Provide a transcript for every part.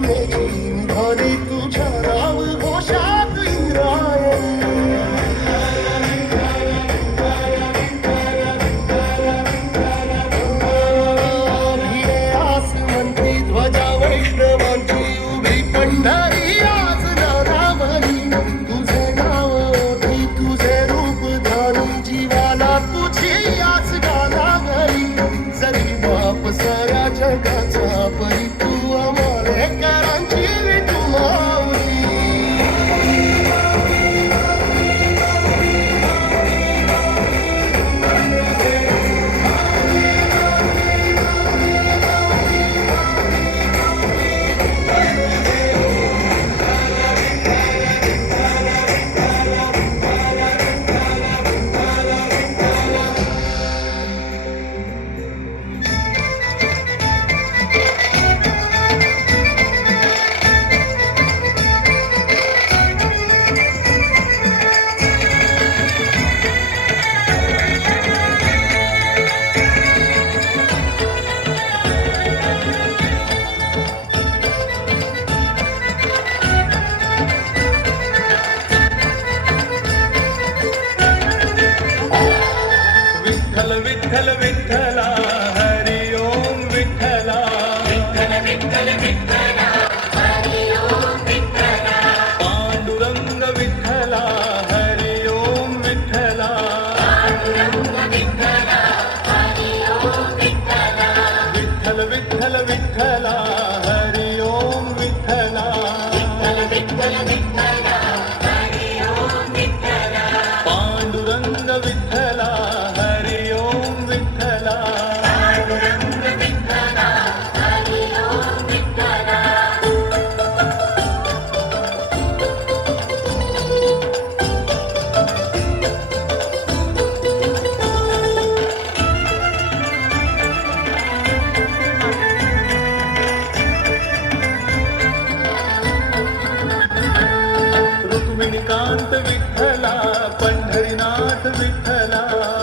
निघाली तुझ्या नाव घोषात इंद्रायणी भिडे आसमंती ध्वजा वैष्णवांची उभी पंढरी आज नारावली तुझे नाव ओठी तुझे रूप धानी जीवाला तुझी आज गालावली जरी बाप साऱ्या जगाचा परी तू अमरेकरांची विठू माऊली विठ्ठल विठ्ठला हरि ओम विठ्ठला विठ्ठल विठ्ठल विठ्ठला हरि ओम विठ्ठला पांडुरंग विठ्ठला हरि ओम विठ्ठला पांडुरंग विठ्ठला हरि ओम विठ्ठला विठ्ठल विठ्ठल विठ्ठला हरि ओम विठ्ठला विठ्ठल विठ्ठल विठ्ठला हरि ओम विठ्ठला पांडुरंग विठ्ठला रुक्मिणीकांत विठ्ठला पंढरीनाथ विठ्ठला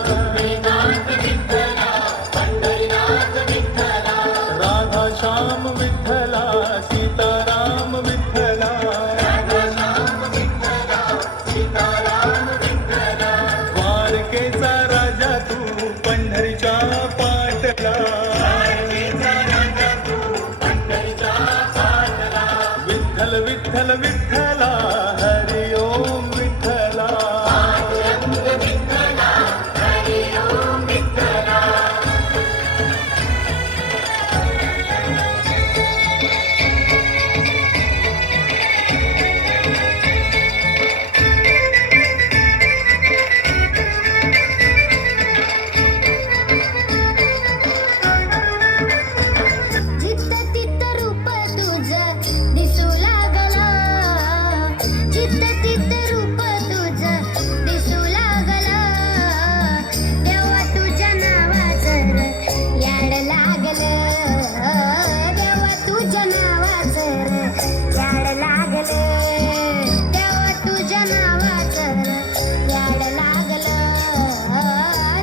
रुक्मिणीकांत विठ्ठला पंढरीनाथ विठ्ठला राधा श्याम विठ्ठला सीताराम विठ्ठला राधा श्याम विठ्ठला सीताराम विठ्ठला द्वारकेचा राजा तू पंढरीच्या पाटला द्वारकेचा राजा तू पंढरीच्या पाटला विठ्ठल विठ्ठल विठ्ठला हरि ओम विठ्ठला पांडुरंग विठ्ठला हरि ओम विठ्ठला जित्त तित्त रूप तुझं दिसू लागला जित्त तित्त रूप तुझं दिसू लागला देवा तुझ्या नावाचं याड लागलं देवा तुझ्या नावाचं याड लागलं देवा तुझ्या नावाचं याड लागलं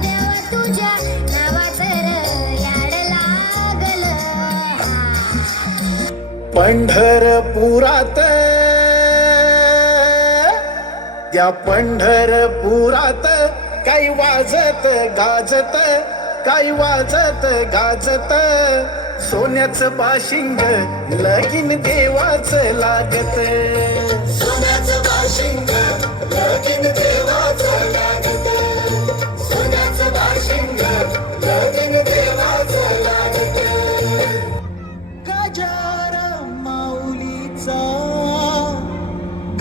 देवा तुझ्या नावाचं याड लागलं पंढरपुरात त्या पंढरपुरात काही वाजत गाजत काही वाजत गाजत सोन्याचं बाशिंग लगीन देवाचं लागत सोन्याचं बाशिंग लगीन देवाचं लागत सोन्याचं बाशिंग लगीन देवाचं लागत गजार माऊलीचा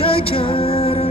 गजर